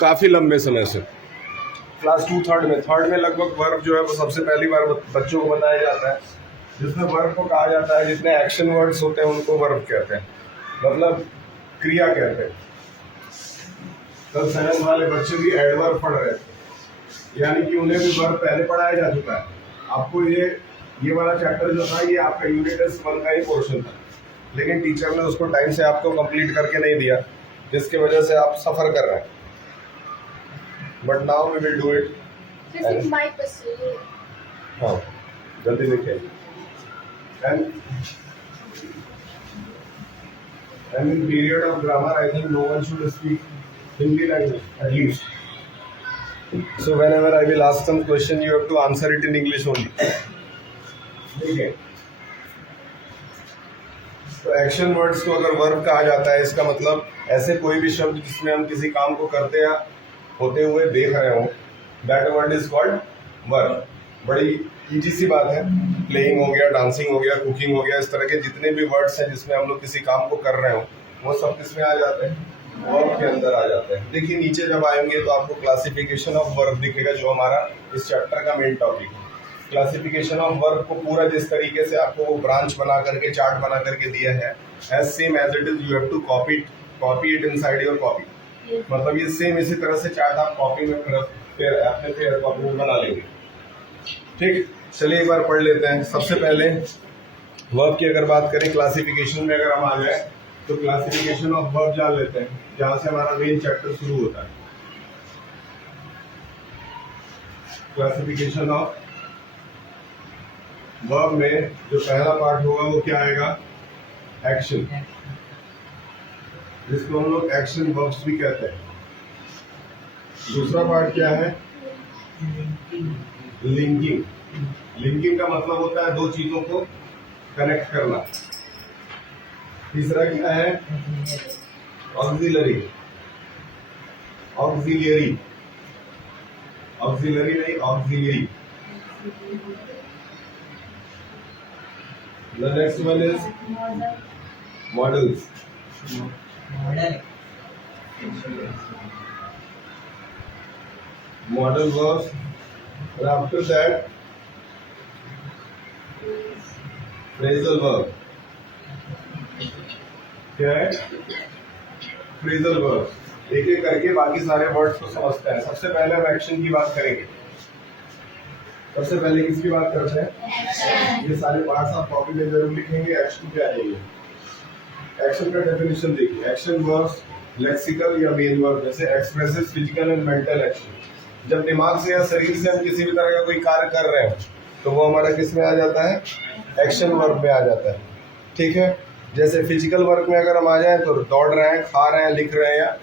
काफ़ी लंबे समय से। क्लास 2 थर्ड में लगभग वर्ब जो है वो सबसे पहली बार बच्चों को बताया जाता है, जिसमें वर्ब को कहा जाता है, जितने एक्शन वर्ड्स होते हैं उनको वर्ब कहते हैं, मतलब क्रिया कहते हैं। तब 7th वाले बच्चे भी एडवर्ब पढ़ रहे थे, यानी कि उन्हें भी वर्ब पहले पढ़ाया जा चुका है। आपको ये वाला चैप्टर जो था ये आपका यूनिट टेस्ट 1 का ही पोर्शन था, लेकिन टीचर ने उसको टाइम से आपको कंप्लीट करके नहीं दिया, जिसकी वजह से आप सफ़र कर रहे हैं। But now we will do it. हाँ, जल्दी देखिए। And in period of grammar, I think no one should speak Hindi language at least. So whenever I will ask some question, you have to answer it in English only. ठीक है। तो action words को अगर verb कहा जाता है, इसका मतलब ऐसे कोई भी शब्द जिसमें हम किसी काम को करते या होते हुए देख रहे हो, that word is called verb. बड़ी इजी सी बात है। प्लेइंग हो गया, डांसिंग हो गया, कुकिंग हो गया, इस तरह के जितने भी वर्ड्स हैं जिसमें हम लोग किसी काम को कर रहे हो, वो सब किसमें आ जाते हैं? वर्ब के अंदर आ जाते हैं। देखिए नीचे जब आएंगे तो आपको क्लासिफिकेशन ऑफ वर्ब दिखेगा, जो हमारा इस चैप्टर का मेन टॉपिक है। क्लासिफिकेशन ऑफ वर्ब को पूरा जिस तरीके से आपको वो ब्रांच बना करके, चार्ट बना करके दिया है, as same as it is, you have to copy it inside your copy. मतलब ये सेम इसी तरह से चार्ट आप कॉपी में फिर अपने फेयर कॉपी में बना लेंगे। ठीक, चलिए एक बार पढ़ लेते हैं। सबसे पहले वर्ब की अगर बात करें, क्लासिफिकेशन में अगर हम आ जाए तो क्लासिफिकेशन ऑफ वर्ब जान लेते हैं, जहां से हमारा मेन चैप्टर शुरू होता है। क्लासिफिकेशन ऑफ वर्ब में जो पहला पार्ट होगा वो क्या आएगा? एक्शन, जिसको हम लोग एक्शन वर्ब्स भी कहते हैं। दूसरा पार्ट क्या है? लिंकिंग। लिंकिंग का मतलब होता है दो चीजों को कनेक्ट करना। तीसरा क्या है? ऑक्सिलरी। ऑक्सिलरी, ऑक्सिलरी नहीं, auxiliary. The next one is models. Model verbs, and after that phrasal verb. क्या है? phrasal verbs। एक एक करके बाकी सारे वर्ड्स को समझते हैं। सबसे पहले हम एक्शन की बात करेंगे। सबसे पहले किसकी बात करते हैं? ये सारे पार्ट्स आप कॉपी में जरूर लिखेंगे, एक्शन पे आ जाइए। एक्शन का डेफिनेशन देखिए। एक्शन वर्ब्स लेक्सिकल या मेन वर्ब, जैसे expresses physical and mental action. जब दिमाग से या शरीर से हम किसी भी तरह का कोई कार्य कर रहे हैं तो वो हमारा किस में आ जाता है? एक्शन वर्ब में आ जाता है। ठीक है, जैसे फिजिकल वर्क में अगर हम आ जाए तो दौड़ रहे हैं, खा रहे हैं, लिख रहे हैं या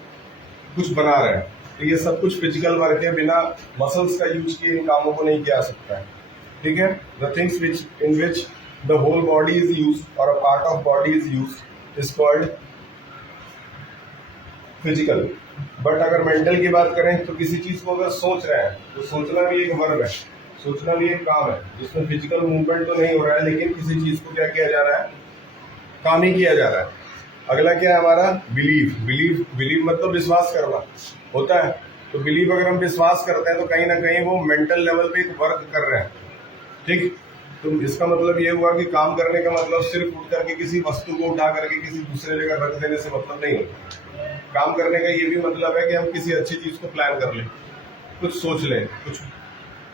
कुछ बना रहे हैं, तो ये सब कुछ फिजिकल वर्क है। बिना मसल्स का यूज किए इन कामों को नहीं किया जा सकता है। ठीक है, the things in which the whole body is used और a part of body is used is called physical. But अगर मेंटल की बात करें तो किसी चीज को अगर सोच रहे हैं तो सोचना भी एक वर्ब है, सोचना भी एक काम है, जिसमें फिजिकल मूवमेंट तो नहीं हो रहा है, लेकिन किसी चीज को क्या किया जा रहा है? काम ही किया जा रहा है। अगला क्या है हमारा? बिलीव। बिलीव मतलब विश्वास करना होता है। तो बिलीव अगर हम विश्वास करते हैं तो कहीं ना कहीं वो मेंटल लेवल पे एक वर्क कर रहे हैं। ठीक, तो इसका मतलब ये हुआ कि काम करने का मतलब सिर्फ उठ करके किसी वस्तु को उठा करके किसी दूसरे जगह रख देने से मतलब नहीं होता। काम करने का ये भी मतलब है कि हम किसी अच्छी चीज को प्लान कर लें, कुछ सोच लें,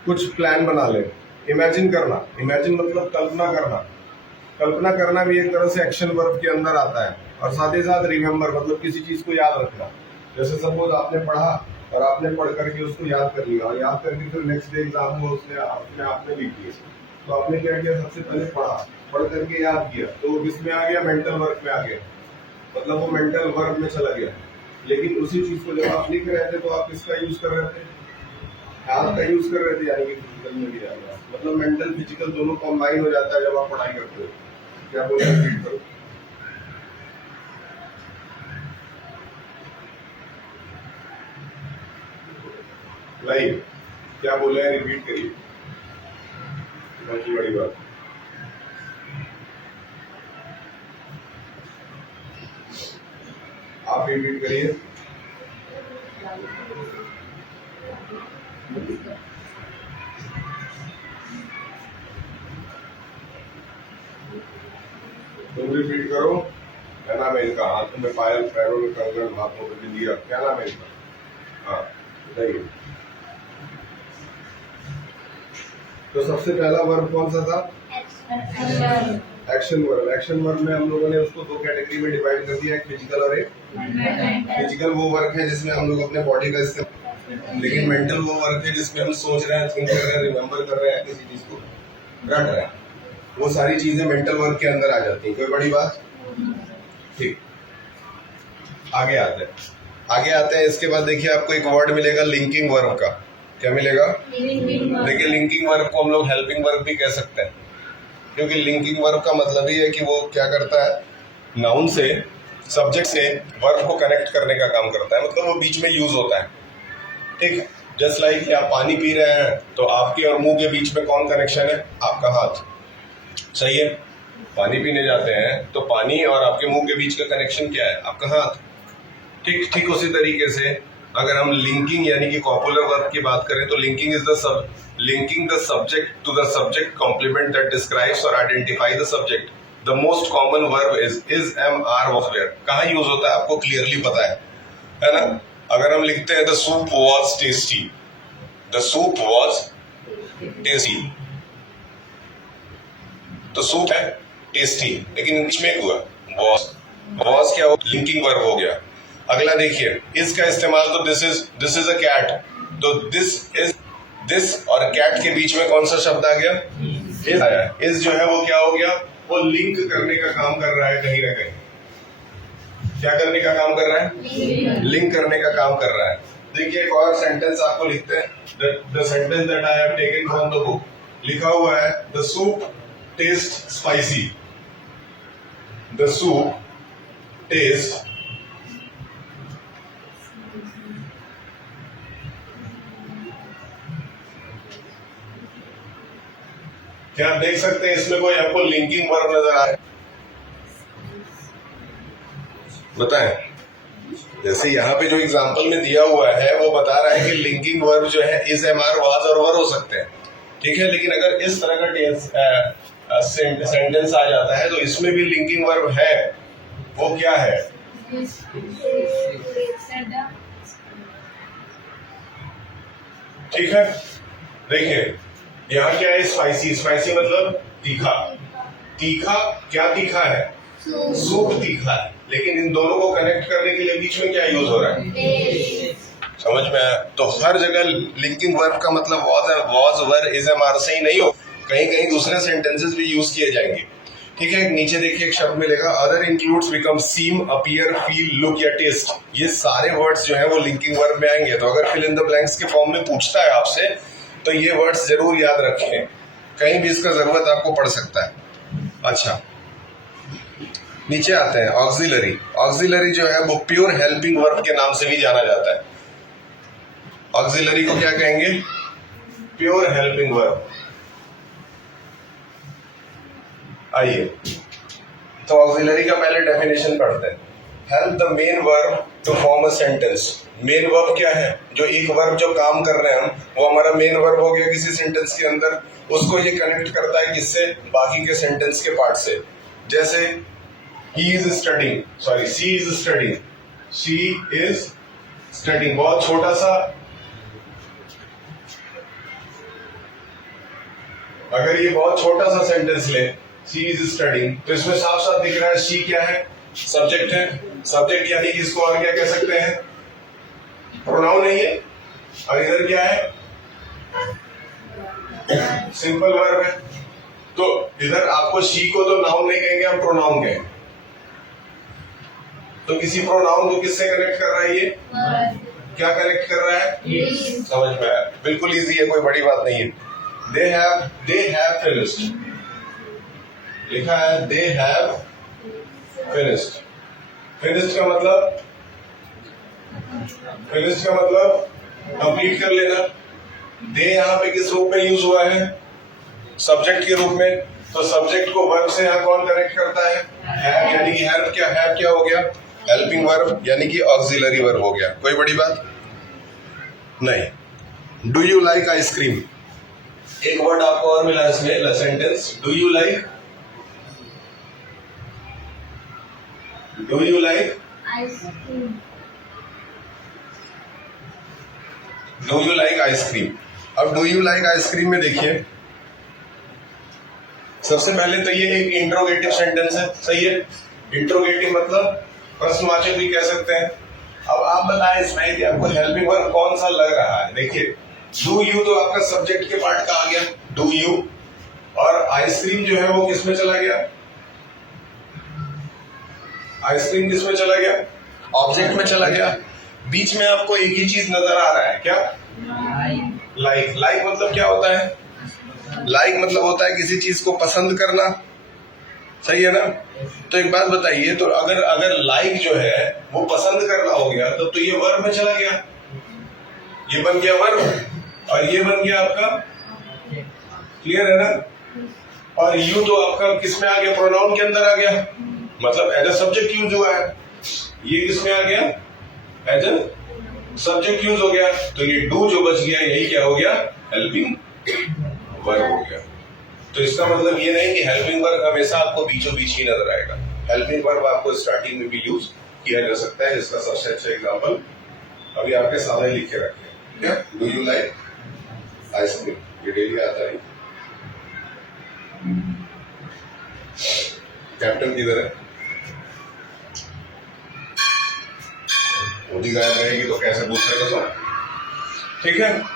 कुछ प्लान बना लें। इमेजिन करना, इमेजिन मतलब कल्पना करना। कल्पना करना भी एक तरह से एक्शन वर्ब के अंदर आता है। और साथ ही साथ रिमेम्बर मतलब किसी चीज को याद रखना। जैसे सपोज आपने पढ़ा और आपने पढ़ करके उसको याद कर लिया, और याद करके फिर नेक्स्ट डे एग्जाम में उसने आपने लिख लिया, तो आपने क्या किया? सबसे पहले पढ़ करके याद किया, तो वो किसमें आ गया? मेंटल वर्क में आ गया, मतलब वो मेंटल वर्क में चला गया। लेकिन उसी चीज को जब आप लिख रहे थे तो आप किसका यूज कर रहे थे? हाथ का यूज कर रहे थे, यानी कि फिजिकल में भी आ गया। मतलब मेंटल फिजिकल दोनों कॉम्बाइन हो जाता है जब आप पढ़ाई करते हो। क्या बोल रहे हैं? रिपीट करो। लाइव क्या बोल रहे हैं? रिपीट करिए, बहुत बड़ी बात। आप रिपीट करिए। तुम रिपीट करो। क्या नाम है इनका? हाथों में पायल, पैरों में कंगन, हाथों में बिंदिया, क्या नाम है इनका? हाँ बताइए। तो सबसे पहला वर्ब कौन सा था? Action verb. एक्शन वर्ब में हम लोगों ने उसको दो कैटेगरी में डिवाइड कर दिया, एक फिजिकल और एक फिजिकल। वो वर्क है जिसमें हम लोग अपने बॉडी का इस्तेमाल, लेकिन मेंटल वो वर्क है जिसमें हम सोच रहे हैं, थिंक कर रहे हैं, रिमेम्बर कर रहे हैं, किसी चीज को रट रहे हैं। वो सारी चीजें मेंटल वर्क के अंदर आ जाती हैं। कोई बड़ी बात? ठीक, आगे आते हैं। इसके बाद देखिए आपको एक वर्ड मिलेगा लिंकिंग वर्ब का। क्या मिलेगा? देखिए लिंकिंग वर्ब को हम लोग हेल्पिंग वर्ब भी कह सकते हैं, क्योंकि लिंकिंग वर्ब का मतलब ही है कि वो क्या करता है, नाउन से, सब्जेक्ट से वर्ब को कनेक्ट करने का काम करता है, मतलब वो बीच में यूज होता है। ठीक है, जस्ट लाइक आप पानी पी रहे हैं तो आपके और मुंह के बीच में कौन कनेक्शन है? आपका हाथ। सही है, पानी पीने जाते हैं तो पानी और आपके मुंह के बीच का कनेक्शन क्या है? आपका हाथ। ठीक उसी तरीके से अगर हम लिंकिंग यानी कि कॉपुलर वर्ब की बात करें तो linking is the linking the subject to the subject complement that describes और identify the subject. The most common verb is am are was were. कहाँ यूज होता है आपको क्लियरली पता है ना? अगर हम लिखते हैं the soup was tasty, the soup was tasty, तो सूप है टेस्टी, लेकिन इंग्लिश में हुआ वॉज क्या हो? लिंकिंग वर्ब हो गया। अगला देखिए, इस का इस्तेमाल तो दिस इज अ कैट, तो दिस और कैट के बीच में कौन सा शब्द आ गया? इज आया। इस जो है वो क्या हो गया? वो लिंक करने का काम कर रहा है कहीं ना कहीं। क्या करने का काम कर रहा है? लिंक करने का काम कर रहा है। देखिए एक और सेंटेंस आपको लिखते हैं, the sentence that I have taken from the book. लिखा हुआ है the soup taste spicy, the soup taste क्या आप देख सकते हैं इसमें कोई आपको लिंकिंग वर्ब नजर आ रहा है? बताएं। जैसे यहाँ पे जो एग्जांपल में दिया हुआ है वो बता रहा है कि लिंकिंग वर्ब जो है इज, एम आर, वाज और वर हो सकते हैं। ठीक है, लेकिन अगर इस तरह का सेंटेंस आ जाता है तो इसमें भी लिंकिंग वर्ब है। वो क्या है? ठीक है, देखिए यहाँ क्या है? स्पाइसी। स्पाइसी मतलब तीखा। तीखा क्या तीखा है? सूप तीखा है, लेकिन इन दोनों को कनेक्ट करने के लिए बीच में क्या यूज हो रहा है? समझ में आया? तो हर जगह लिंकिंग वर्ब का मतलब was were is, am are से ही नहीं हो, कहीं कहीं दूसरे सेंटेंसेस भी यूज किए जाएंगे। ठीक है, नीचे देखिए एक शब्द मिलेगा अदर इंक्लूड्स, बिकम, सीम, अपीयर, फील, लुक या टेस्ट। ये सारे वर्ड्स जो है वो लिंकिंग वर्ब में आएंगे। तो अगर फिल इन द ब्लैंक्स के फॉर्म में पूछता है आपसे तो ये वर्ड्स जरूर याद रखें, कहीं भी इसका जरूरत आपको पड़ सकता है। अच्छा, नीचे आते हैं ऑक्सिलरी। ऑक्सिलरी जो है वो प्योर हेल्पिंग वर्ब के नाम से भी जाना जाता है। ऑक्सिलरी को क्या कहेंगे? Pure helping verb. आइए तो ऑक्सिलरी का पहले डेफिनेशन पढ़ते हैं। Help the main verb to form a sentence. Main verb क्या है? जो एक वर्ब जो काम कर रहे हैं हम, वो हमारा मेन वर्ब हो गया किसी सेंटेंस के अंदर। उसको ये कनेक्ट करता है किससे? बाकी के सेंटेंस के पार्ट से। जैसे he is studying, sorry, she is studying, she is studying, बहुत छोटा सा, अगर ये बहुत छोटा सा सेंटेंस ले, she is studying, तो इसमें साफ साफ दिख रहा है she क्या है? सब्जेक्ट है। सब्जेक्ट यानी कि इसको और क्या कह सकते हैं? प्रोनाउन है ये। और इधर क्या है? सिंपल वर्ब है। तो इधर आपको she को तो नाउन नहीं कहेंगे, हम प्रोनाउन कहेंगे। तो किसी प्रोनाउन को किससे कनेक्ट कर रहा है ये? क्या कनेक्ट कर रहा है? समझ में आया? बिल्कुल इजी है, कोई बड़ी बात नहीं है। they have finished, लिखा है they have finished। finished का मतलब कंप्लीट कर लेना। they यहाँ पे किस रूप में यूज हुआ है? सब्जेक्ट के रूप में। तो सब्जेक्ट को वर्ब से यहाँ कौन कनेक्ट करता है? have, यानी कि have क्या हो गया? हेल्पिंग वर्ब यानी कि ऑक्सिलरी वर्ब हो गया। कोई बड़ी बात? नहीं। डू यू लाइक आइसक्रीम, एक वर्ड आपको और मिला इसमें sentence, do you like, do you like ice cream, do you like ice cream. अब डू यू लाइक आइसक्रीम में देखिए, सबसे पहले तो ये एक इंट्रोगेटिव सेंटेंस है, सही है। इंट्रोगेटिव मतलब प्रश्नवाचक भी कह सकते हैं। अब आप बताएं इसमें कि आपको हेल्पिंग वर्ब कौन सा लग रहा है। देखिए, डू यू तो आपका सब्जेक्ट के पार्ट का आ गया, डू यू, और आइसक्रीम जो है वो किसमें चला गया, आइसक्रीम किसमें चला गया, ऑब्जेक्ट में चला गया। बीच में आपको एक ही चीज नजर आ रहा है, क्या, लाइक। लाइक मतलब क्या होता है, लाइक मतलब होता है किसी चीज को पसंद करना, सही है ना। तो एक बात बताइए, तो अगर लाइक जो है वो पसंद करना हो गया तो ये वर्ब में चला गया, ये बन गया वर्ब, और ये बन गया आपका, क्लियर है ना। और यू तो आपका किस में आ गया, प्रोनाउन के अंदर आ गया, मतलब एज अ सब्जेक्ट यूज हुआ है। ये किस में आ गया, एज अ सब्जेक्ट यूज हो गया। तो ये डू जो बच गया, यही क्या हो गया, हेल्पिंग वर्ब हो गया। तो इसका मतलब ये नहीं कि हेल्पिंग वर्ब हमेशा आपको बीचों बीच ही नजर आएगा। हेल्पिंग वर्ब आपको स्टार्टिंग में भी यूज किया जा सकता है, जिसका सबसे अच्छा एग्जांपल अभी आपके सामने लिख के रखे हैं। क्या, डू यू लाइक आइसक्रीम, ये डेली आता है। कैप्टन किधर है, मोदी गायब रहेगी तो कैसे पूछेगा सो, ठीक है।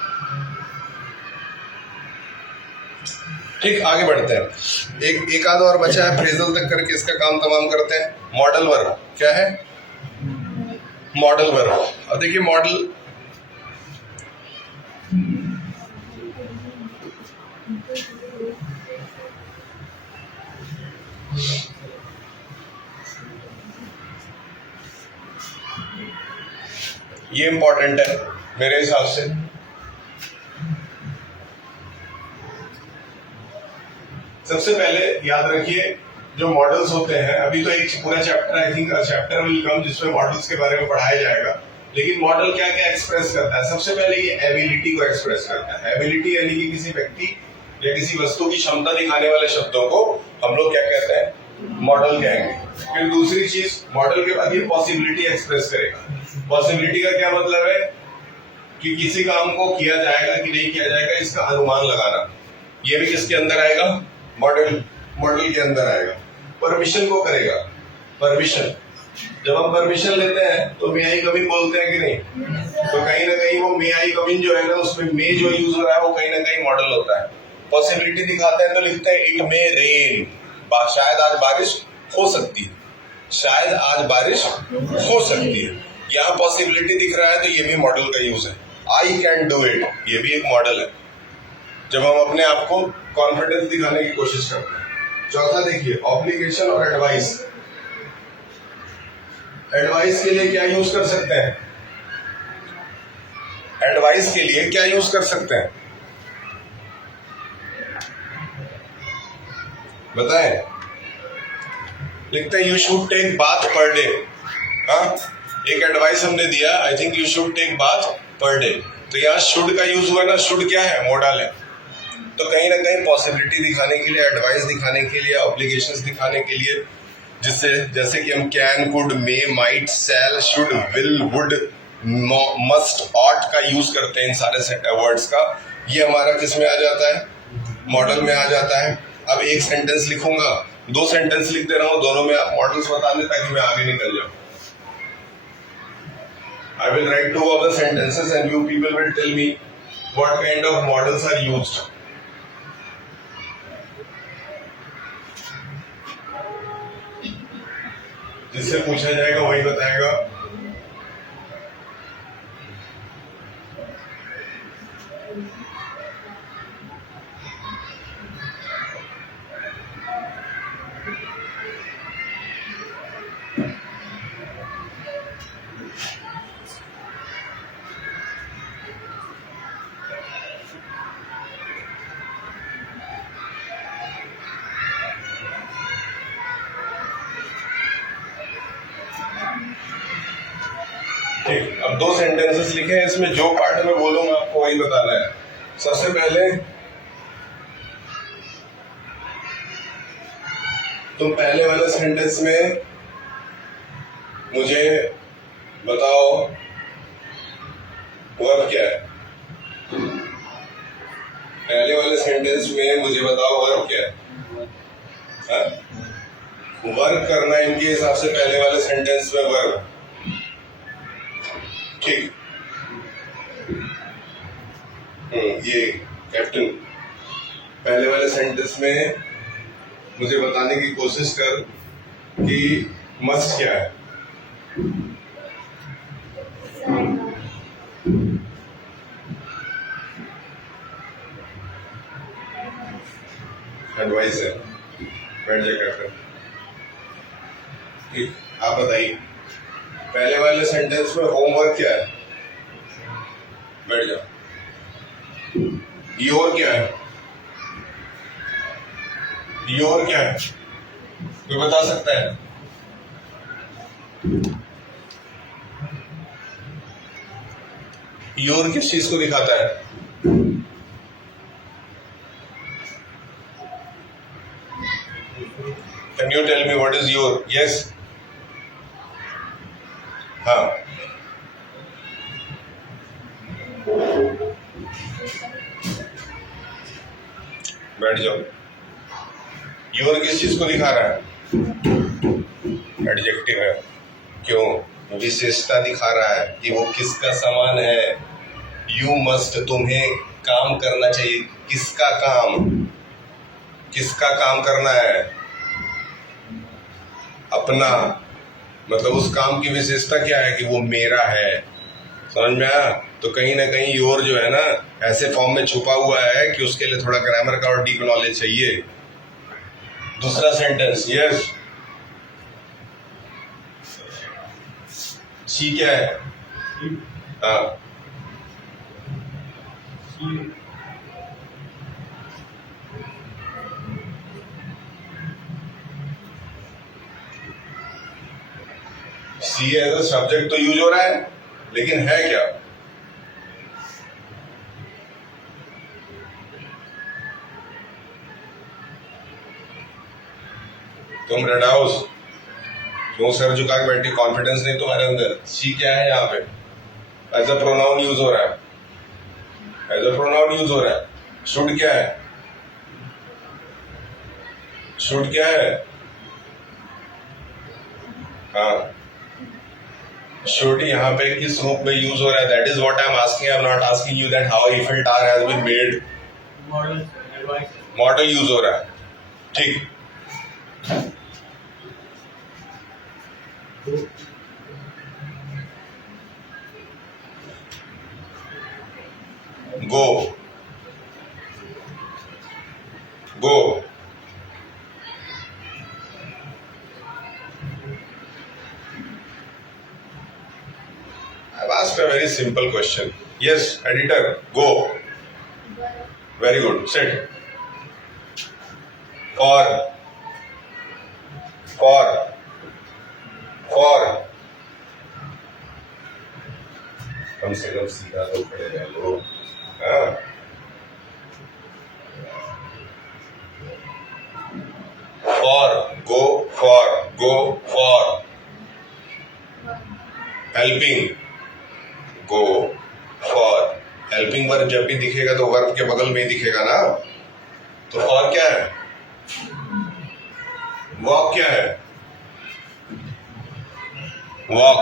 ठीक, आगे बढ़ते हैं। एक आध और बचा है, फ्रेजल तक करके इसका काम तमाम करते हैं। मॉडल वर्ब क्या है, मॉडल वर्ब। अब देखिए मॉडल, ये इंपॉर्टेंट है मेरे हिसाब से। सबसे पहले याद रखिए, जो मॉडल्स होते हैं, अभी तो एक पूरा chapter, I think chapter will come जिसमें मॉडल्स के बारे में पढ़ाया जाएगा। लेकिन मॉडल क्या क्या एक्सप्रेस करता है, सबसे पहले ये एबिलिटी को एक्सप्रेस करता है। एबिलिटी यानी कि किसी व्यक्ति या किसी वस्तु की क्षमता दिखाने वाले शब्दों को हम लोग क्या कहते हैं, मॉडल कहेंगे। फिर दूसरी चीज, मॉडल के बाद ये पॉसिबिलिटी एक्सप्रेस करेगा। पॉसिबिलिटी का क्या मतलब है कि किसी काम को किया जाएगा कि नहीं किया जाएगा, इसका अनुमान लगाना। ये भी किसके अंदर आएगा, मॉडल के अंदर आएगा। परमिशन को करेगा, परमिशन, जब हम परमिशन लेते हैं तो मे आई कम इन बोलते हैं कि नहीं, तो कहीं ना कहीं वो मे आई कम इन जो है ना, उसमें मे जो यूज हो रहा है वो कहीं ना कहीं मॉडल होता है। पॉसिबिलिटी दिखाते हैं तो लिखते हैं इट मे रेन, शायद आज बारिश हो सकती है, शायद आज बारिश हो सकती है। यहाँ पॉसिबिलिटी दिख रहा है तो ये भी मॉडल का यूज है। आई कैन डू इट, ये भी एक मॉडल है, जब हम अपने आप को कॉन्फिडेंस दिखाने की कोशिश करते हैं। चौथा देखिए, ऑब्लिगेशन और एडवाइस। एडवाइस के लिए क्या यूज कर सकते हैं, एडवाइस के लिए क्या यूज कर सकते हैं, बताएं। लिखते हैं you should take bath per day. हाँ, एक एडवाइस हमने दिया, I think you should take bath per day. तो यहाँ शुड का यूज हुआ ना, शुड क्या है, मोडल है। तो कहीं ना कहीं पॉसिबिलिटी दिखाने के लिए, एडवाइस दिखाने के लिए, ऑब्लिगेशंस दिखाने के लिए, जिससे जैसे कि हम can, could, may, might, shall, should, will, would, must, ought का यूज करते हैं इन सारे वर्ड्स का। ये हमारा किस में आ जाता है, मॉडल में आ जाता है। अब एक सेंटेंस लिखूंगा, दो सेंटेंस लिख दे रहा हूं, दोनों में आप मॉडल्स बता दें ताकि मैं आगे निकल जाऊं। I will write two of the sentences and you people will tell me what kind of models are used. जिससे पूछा जाएगा वही बताएगा। ठीक, अब 2 सेंटेंसेस लिखे हैं, इसमें जो पार्ट में बोलूंगा आपको वही बताना है। सबसे पहले तुम पहले वाले सेंटेंस में मुझे बताओ वर्ब क्या है। पहले वाले सेंटेंस में मुझे बताओ वर्ब क्या है। वर्क करना है इनके हिसाब से पहले वाले सेंटेंस में वर्ब। ठीक, ये कैप्टन पहले वाले सेंटेंस में मुझे बताने की कोशिश कर कि मस्ट क्या है। एडवाइस है, बैठ जाए कैप्टन। ठीक, आप बताइए पहले वाले सेंटेंस में होमवर्क क्या है। बैठ जाओ। योर क्या है। योर क्या है, कोई बता सकता है। योर किस चीज को दिखाता है। Can you tell me what is your. Yes, हाँ, बैठ जाओ। योर किस चीज को दिखा रहा है। एडजेक्टिव है, क्यों, विशेषता दिखा रहा है कि वो किसका सामान है। यू मस्ट, तुम्हें काम करना चाहिए। किसका काम, किसका काम करना है। अपना, मतलब उस काम की विशेषता क्या है कि वो मेरा है। समझ में आया। तो कहीं ना कहीं योर जो है ना ऐसे फॉर्म में छुपा हुआ है कि उसके लिए थोड़ा ग्रामर का और डीप नॉलेज चाहिए। दूसरा सेंटेंस, यस, शी क्या है। हाँ, सी एज अ सब्जेक्ट तो यूज हो रहा है, लेकिन है क्या। तुम रेड हाउस, क्यों सर झुका के बैठी, कॉन्फिडेंस नहीं तुम्हारे अंदर। शी क्या है यहाँ पे, एज अ प्रोनाउन यूज हो रहा है। एज अ प्रोनाउन यूज हो रहा है। शुड क्या है। शुड क्या है। हाँ, शुड यहाँ पे किस रूप में यूज हो रहा है। That is what I am asking. I am not asking you that how Eiffel Tower has been made. Model use हो रहा है। ठीक, गो, गो, I've asked a very simple question. Yes, editor, go. Very good. Sit. For. कम से कम सीधा तो खड़े रह लो। हाँ, go for helping, go for helping verb जब भी दिखेगा तो वर्ब के बगल में ही दिखेगा ना। तो for क्या है। वॉक क्या है। वॉक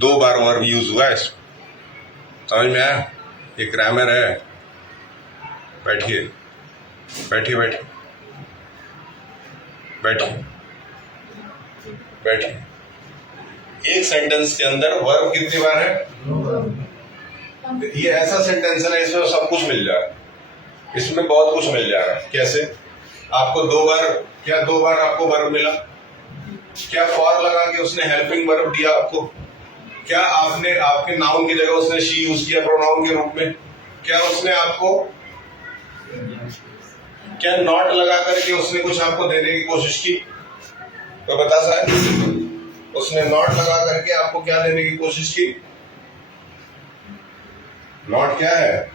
2 बार वर्ब यूज हुआ है। समझ में आया। ये ग्रामर है। बैठिए, बैठिए, बैठिए, बैठिए, बैठिए। एक सेंटेंस के अंदर वर्ब कितनी बार है। ये ऐसा सेंटेंस है ना, इसमें सब कुछ मिल जा रहा है। इसमें बहुत कुछ मिल जा रहा है। कैसे, आपको 2 बार, क्या 2 बार आपको वर्ब मिला। क्या फॉर लगा के उसने हेल्पिंग वर्ब दिया आपको। क्या आपने आपके नाउन की जगह उसने शी यूज किया प्रोनाउन के रूप में। क्या उसने आपको, क्या नॉट लगा करके उसने कुछ आपको देने की कोशिश की। तो बता सकते उसने नॉट लगा करके आपको क्या देने की कोशिश की? नॉट क्या है?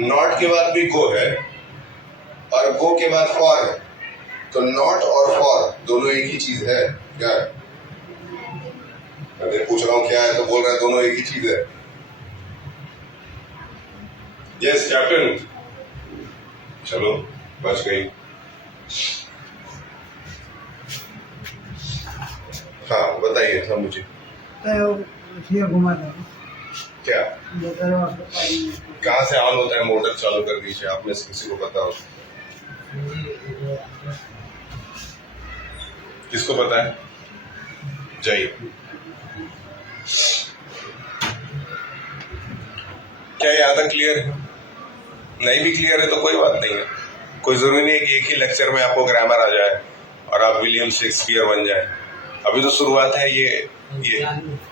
नॉट के बाद भी गो है और गो के बाद फॉर है, तो नॉट और फॉर दोनों एक ही चीज है क्या है? मैं पूछ रहा हूं क्या है तो बोल रहा है दोनों एक ही चीज है। यस कैप्टन, चलो बच गई। हाँ बताइए सब मुझे। घुमा था क्या कहाँ से ऑन होता है? मोटर चालू कर दीजिए, आप में से किसी को पता हो? किसको पता है? जय, क्या यहाँ तक क्लियर है? नहीं भी क्लियर है तो कोई बात नहीं है, कोई जरूरी नहीं है कि एक ही लेक्चर में आपको ग्रामर आ जाए और आप विलियम शेक्सपियर बन जाए। अभी तो शुरुआत है। ये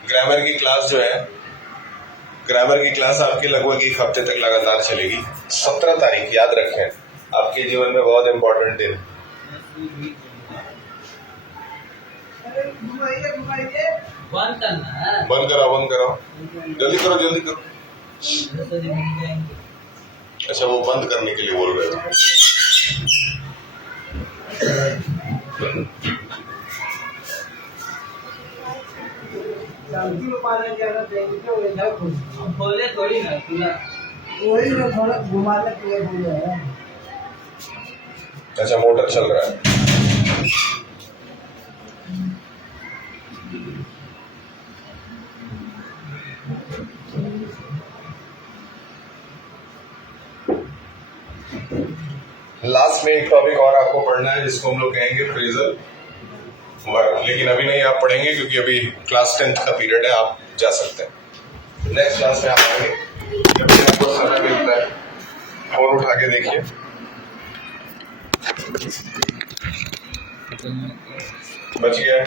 ग्रामर की क्लास जो है, ग्रामर की क्लास आपकी लगभग एक हफ्ते तक लगातार चलेगी। 17 तारीख याद रखें, आपके जीवन में बहुत इंपॉर्टेंट दिन। बंद कराओ, जल्दी करो जल्दी करो। अच्छा वो बंद करने के लिए बोल रहे थे। बोले थोड़ी ना वही तो थोड़ा घुमाने के लिए बोले हैं। अच्छा मोटर चल रहा है। लास्ट में एक टॉपिक और आपको पढ़ना है जिसको हम लोग कहेंगे फ्रेजल वर्ब, लेकिन अभी नहीं आप पढ़ेंगे क्योंकि अभी क्लास 10th का पीरियड है, आप जा सकते हैं। नेक्स्ट क्लास में आप आएंगे, जब भी आपको समय मिलता है फोन उठा के देखिए। बच गया है।